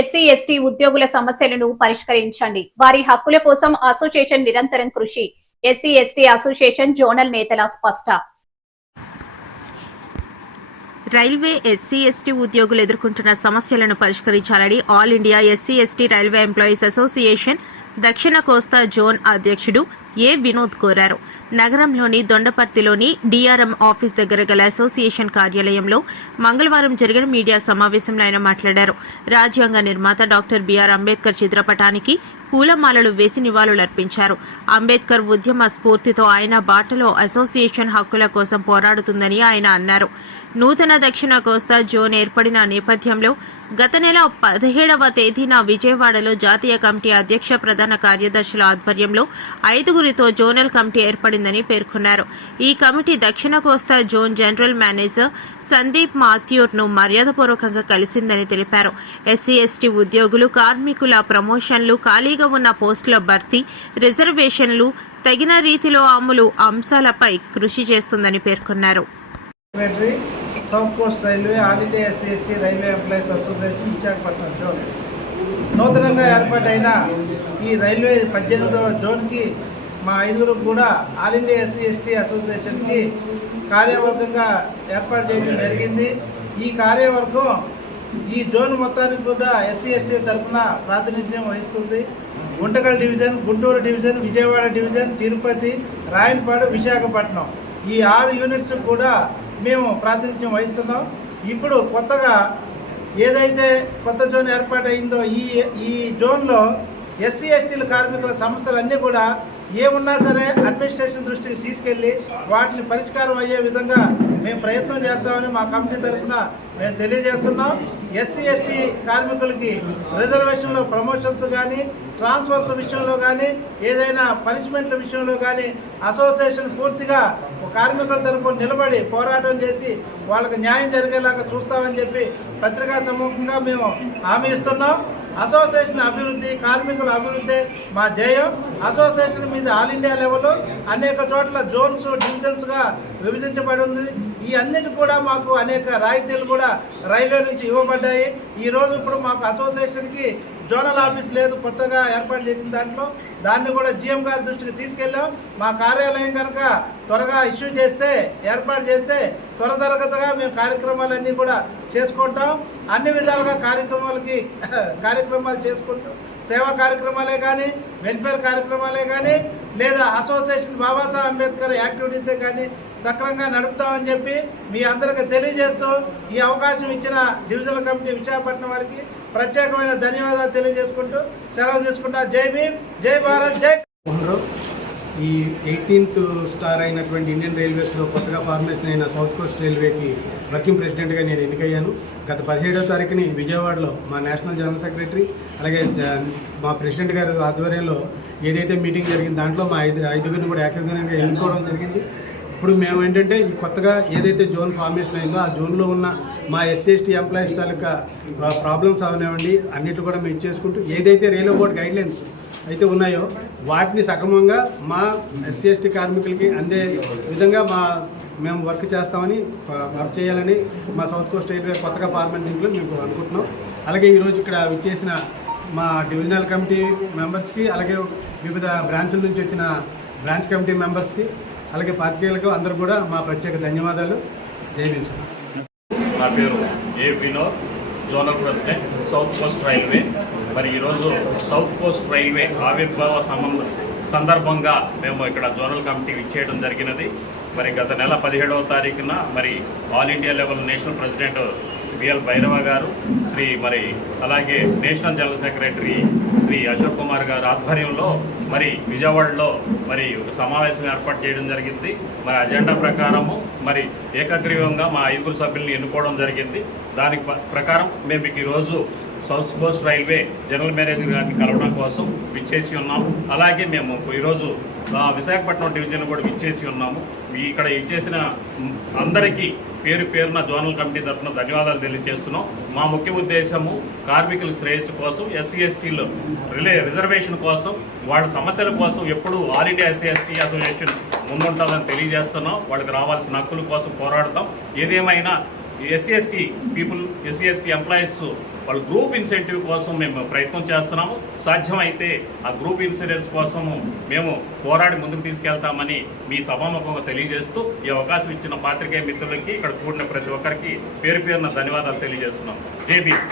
SC ST ఉద్యోగుల సమస్యలను పరిష్కరించండి. వారి హక్కుల కోసం అసోసియేషన్ నిరంతరం కృషి. ఎస్సీ ఎస్టీ అసోసియేషన్ జోనల్ నేతల స్పష్ట. రైల్వే ఎస్సీ ఎస్టీ ఉద్యోగులు ఎదుర్కొంటున్న సమస్యలను పరిష్కరించాలని all India SC ST railway employees association దక్షిణ కోస్తా జోన్ అధ్యక్షుడు ఏ వినోద్ కోరారు. నగరంలోని దొండపర్తిలోని డీఆర్ఎం ఆఫీస్ దగ్గర గల అసోసియేషన్ కార్యాలయంలో మంగళవారం జరిగిన మీడియా సమావేశంలో ఆయన మాట్లాడారు. రాజ్యాంగ నిర్మాత డాక్టర్ బిఆర్ అంబేద్కర్ చిత్రపటానికి పూలమాలలు వేసి నివాళులర్పించారు. అంబేద్కర్ ఉద్యమ స్ఫూర్తితో ఆయన బాటలో అసోసియేషన్ హక్కుల కోసం పోరాడుతుందని ఆయన అన్నారు. నూతన దక్షిణ కోస్తా జోన్ ఏర్పడిన నేపథ్యంలో గత నెల 17వ తేదీన విజయవాడలో జాతీయ కమిటీ అధ్యక్ష ప్రధాన కార్యదర్శుల ఆధ్వర్యంలో 5గురితో జోనల్ కమిటీ ఏర్పడిందని పేర్కొన్నారు. ఈ కమిటీ దక్షిణ కోస్తా జోన్ జనరల్ మేనేజర్ సందీప్ మాథ్యూర్ను మర్యాదపూర్వకంగా కలిసిందని తెలిపారు. ఎస్సీ ఎస్టీ ఉద్యోగులు కార్మికుల ప్రమోషన్లు, ఖాళీగా ఉన్న పోస్టుల భర్తీ, రిజర్వేషన్లు తగిన రీతిలో అమలు అంశాలపై కృషి చేస్తుందని పేర్కొన్నారు. South coast railway all India SC ST railway employees association Visakhapatnam zone నూతనంగా ఏర్పాటైన ఈ రైల్వే 18వ జోన్కి మా 5గురు కూడా ఆల్ ఇండియా ఎస్సీ ఎస్టీ అసోసియేషన్కి కార్యవర్గంగా ఏర్పాటు చేయడం జరిగింది. ఈ కార్యవర్గం ఈ జోన్ మొత్తానికి కూడా ఎస్సీ ఎస్టీ తరఫున ప్రాతినిధ్యం వహిస్తుంది. Guntakal division, Guntur division, Vijayawada division, Tirupati, Rayalapadu, Visakhapatnam ఈ 6 యూనిట్స్ కూడా మేము ప్రాతినిధ్యం వహిస్తున్నాం. ఇప్పుడు కొత్తగా ఏదైతే కొత్త జోన్ ఏర్పాటైందో ఈ జోన్లో ఎస్సీ ఎస్టీల కార్మికుల సమస్యలన్నీ కూడా ఏమున్నా సరే అడ్మినిస్ట్రేషన్ దృష్టికి తీసుకెళ్లి వాటిని పరిష్కారం అయ్యే విధంగా మేము ప్రయత్నం చేస్తామని మా కమిటీ తరఫున మేము తెలియజేస్తున్నాం. ఎస్సీ ఎస్టీ కార్మికులకి రిజర్వేషన్లో ప్రమోషన్స్ కానీ, ట్రాన్స్ఫర్స్ విషయంలో కానీ, ఏదైనా పనిష్మెంట్ల విషయంలో కానీ అసోసియేషన్ పూర్తిగా కార్మికుల తరఫున నిలబడి పోరాటం చేసి వాళ్ళకి న్యాయం జరిగేలాగా చూస్తామని చెప్పి పత్రికా సముఖంగా మేము హామీ ఇస్తున్నాం. అసోసియేషన్ అభివృద్ధి, కార్మికుల అభివృద్ధి మా ధ్యేయం. అసోసియేషన్ మీద ఆల్ ఇండియా లెవెల్లో అనేక చోట్ల జోన్స్, డివిజన్స్గా విభజించబడి ఉంది. ఈ అన్నిటి కూడా మాకు అనేక రాయితీలు కూడా రైల్వే నుంచి ఇవ్వబడ్డాయి. ఈరోజు ఇప్పుడు మాకు అసోసియేషన్కి జోనల్ ఆఫీస్ లేదు, కొత్తగా ఏర్పాటు చేసిన దాంట్లో దాన్ని కూడా జీఎం గారి దృష్టికి తీసుకెళ్ళాం. మా కార్యాలయం కనుక త్వరగా ఇష్యూ చేస్తే, ఏర్పాటు చేస్తే త్వరతరగతిగా మేము కార్యక్రమాలన్నీ కూడా చేసుకుంటాం. అన్ని విధాలుగా కార్యక్రమాలు చేసుకుంటాం. సేవా కార్యక్రమాలే కానీ, వెల్ఫేర్ కార్యక్రమాలే కానీ, లేదా అసోసియేషన్ బాబాసాహెబ్ అంబేద్కర్ యాక్టివిటీసే కానీ సక్రమంగా నడుపుతామని చెప్పి మీ అందరికీ తెలియజేస్తూ ఈ అవకాశం ఇచ్చిన డివిజనల్ కమిటీ విశాఖపట్నం వారికి ప్రత్యేకమైన ధన్యవాదాలు తెలియజేసుకుంటూ సెలవు తీసుకుంటా. జై భీమ్, జై భారత్, జై. ఈ 18th స్టార్ అయినటువంటి ఇండియన్ రైల్వేస్లో కొత్తగా ఫార్మేషన్ అయిన సౌత్ కోస్ట్ రైల్వేకి వర్కింగ్ ప్రెసిడెంట్గా నేను ఎన్నికయ్యాను. గత 17వ తారీఖుని విజయవాడలో మా నేషనల్ జనరల్ సెక్రటరీ అలాగే మా ప్రెసిడెంట్ గారి ఆధ్వర్యంలో ఏదైతే మీటింగ్ జరిగింది దాంట్లో మా 5గురిని కూడా ఏకగ్రీవంగా ఎన్నుకోవడం జరిగింది. ఇప్పుడు మేము ఏంటంటే ఈ కొత్తగా ఏదైతే జోన్ ఫార్మేషన్ అయిందో ఆ జోన్లో ఉన్న మా ఎస్సీ ఎస్టీ ఎంప్లాయీస్ తాలూకా ప్రాబ్లమ్స్ అవనివ్వండి అన్నింటిలో కూడా మేము ఇచ్చేసుకుంటూ ఏదైతే రైల్వే బోర్డ్ గైడ్లైన్స్ అయితే ఉన్నాయో వాటిని సక్రమంగా మా ఎస్సీ ఎస్టీ కార్మికులకి అందే విధంగా మేము వర్క్ చేస్తామని వర్క్ చేయాలని మా సౌత్ కోస్ట్ రైల్వే కొత్తగా ఫార్మేట్ దీంట్లో మేము అనుకుంటున్నాం. అలాగే ఈరోజు ఇక్కడ విచ్చేసిన మా డివిజనల్ కమిటీ మెంబర్స్కి, అలాగే వివిధ బ్రాంచ్ల నుంచి వచ్చిన బ్రాంచ్ కమిటీ మెంబర్స్కి, అలాగే పాత్రికేయులకు అందరూ కూడా మా ప్రత్యేక ధన్యవాదాలు. జై భీమ్ సార్. నా పేరు A Vinod, zonal president, south coast railway. మరి ఈరోజు సౌత్ కోస్ట్ రైల్వే ఆవిర్భావ సందర్భంగా మేము ఇక్కడ జోనల్ కమిటీ ఇచ్చేయడం జరిగినది. మరి గత నెల 17వ తారీఖున మరి all India level national president BL Bhairava గారు, అలాగే national general secretary Shri Ashok Kumar గారు ఆధ్వర్యంలో మరి విజయవాడలో మరి ఒక సమావేశం ఏర్పాటు చేయడం జరిగింది. మరి అజెండా ప్రకారము మరి ఏకగ్రీవంగా మా 5గురు సభ్యుల్ని ఎన్నుకోవడం జరిగింది. దానికి ప్రకారం మేము ఈరోజు south coast railway general manager గారిని కలవడం కోసం విచ్చేసి ఉన్నాము. అలాగే మేము ఈరోజు విశాఖపట్నం డివిజన్ కూడా విచ్చేసి ఉన్నాము. ఇక్కడ ఇచ్చేసిన అందరికీ పేరు పేరున జోనల్ కమిటీ తరఫున ధన్యవాదాలు తెలియజేస్తున్నాం. మా ముఖ్య ఉద్దేశము కార్మికుల శ్రేయస్సు కోసం, ఎస్సీ ఎస్టీలు రిజర్వేషన్ కోసం, వాళ్ళ సమస్యల కోసం ఎప్పుడు all India SC ST association ముందుంటుందని తెలియజేస్తున్నాం. వాళ్ళకి రావాల్సిన హక్కుల కోసం పోరాడతాం. ఏదేమైనా SC ST people, SC ST employees వాళ్ళ గ్రూప్ ఇన్సెంటివ్ కోసం మేము ప్రయత్నం చేస్తున్నాము. సాధ్యమైతే ఆ గ్రూప్ ఇన్సూరెన్స్ కోసము మేము పోరాడి ముందుకు తీసుకెళ్తామని మీ సభాముఖంగా తెలియజేస్తూ ఈ అవకాశం ఇచ్చిన పాత్రికేయ మిత్రులకి, ఇక్కడ కూడిన ప్రతి ఒక్కరికి పేరు పేరున ధన్యవాదాలు తెలియజేస్తున్నాం. జై భీమ్.